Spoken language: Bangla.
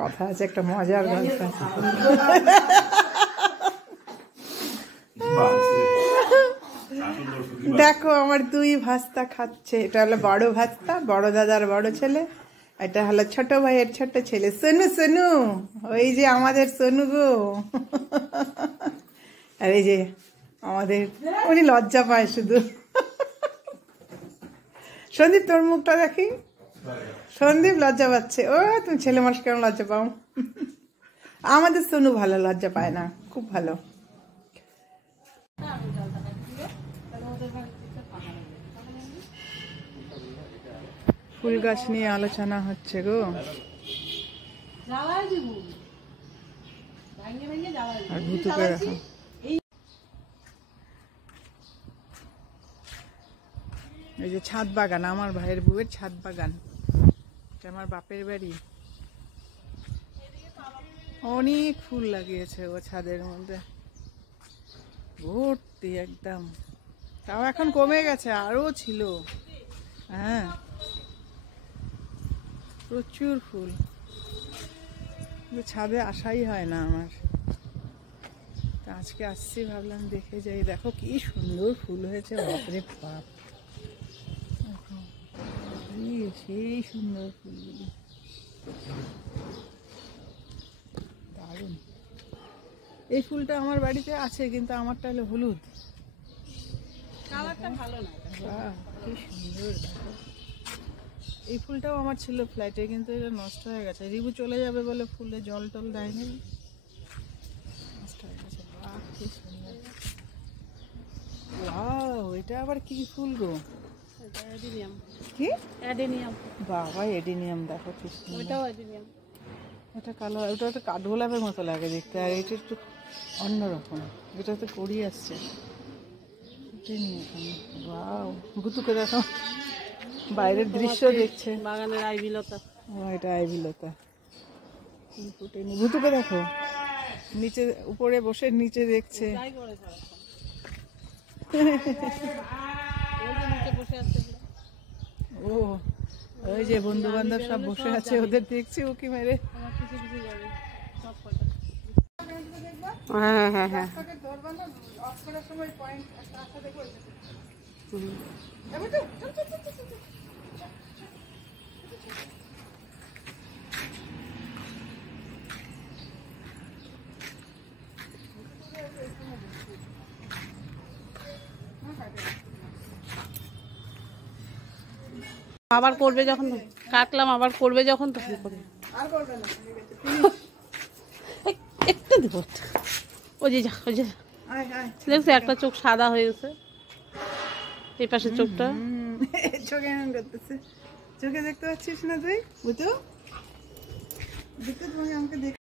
কথা আছে একটা মজার গল্প আছে। দেখো আমার দুই ভাস্তা খাচ্ছে। এটা হলো বড় ভাস্তা, বড় দাদার বড় ছেলে। এটা হলো ছোট ভাইয়ের ছোট ছেলে সোনু। সোনু, ওই যে আমাদের সোনু গো। আর এই যে আমাদের, উনি লজ্জা পায় শুধু। সন্দীপ তোর মুখটা দেখি। সন্দীপ লজ্জা পাচ্ছে। ও তুমি ছেলে মানুষ কেমন লজ্জা পাও? আমাদের সোনু ভালো, লজ্জা পায় না, খুব ভালো। ফুল গাছ নিয়ে আলোচনা হচ্ছে গো। আর ভুতুকে দেখো। এই যে ছাদ বাগান, আমার ভাইয়ের বউয়ের ছাদ বাগান। এটা আমার বাপের বাড়ি। অনেক ফুল লাগিয়েছে ও ছাদের মধ্যে, ভর্তি একদম। তাও এখন কমে গেছে, আরো ছিল। হ্যাঁ, প্রচুর ফুল। ছাদে আসাই হয় না আমার। আজকে আসছি, ভাবলাম দেখে যাই। দেখো কি সুন্দর ফুল হয়েছে, বাপরে বাপ, সেই সুন্দর ফুলগুলি, দারুণ। এই ফুলটা আমার বাড়িতে আছে, কিন্তু আমারটা হলো হলুদ, কালারটা ভালো না। কি সুন্দর। এই ফুলটাও আমার ছিল ফ্ল্যাটে, কিন্তু এটা নষ্ট হয়ে গেছে। রিবু চলে যাবে বলে ফুলে জল টল দেয়নি, নষ্ট হয়ে গেছে। বাহ, কি সুন্দর। ওয়াও, এটা আবার কি ফুল গো? কি অ্যাডেনিয়াম? বাবা, অ্যাডেনিয়াম দেখো কি সুন্দর। ওটাও অ্যাডেনিয়াম। এটা কালো, ওটা একটা কাঠগোলাপের মতো লাগে দেখতে, আর এটা একটু অন্যরকম। এটা তো কড়ি আসছে। ওয়াও, ভুতুকে দেখো বাইরের দৃশ্য দেখছে। বাগানের আইবিলতা। ও, এটা আইবিলতা। ভুতুকে দেখো নিচে, উপরে বসে নিচে দেখছে। ও, ওই যে বন্ধু বান্ধব সব বসে আছে, ওদের দেখছি উকি মেরে। হ্যাঁ হ্যাঁ হ্যাঁ, আবার করবে যখন, কাটলাম আবার করবে যখন, তখন করবে। আর করবে না, একটু দিব। ওই যে যা, ওই যে দেখছি একটা চোখ সাদা হয়ে গেছে, এই পাশের চোখটা। চোখে এমন করতেছে। চোখে দেখতে পাচ্ছিস না তুই? বুঝতো, দেখতে তোমাকে আমাকে দেখ।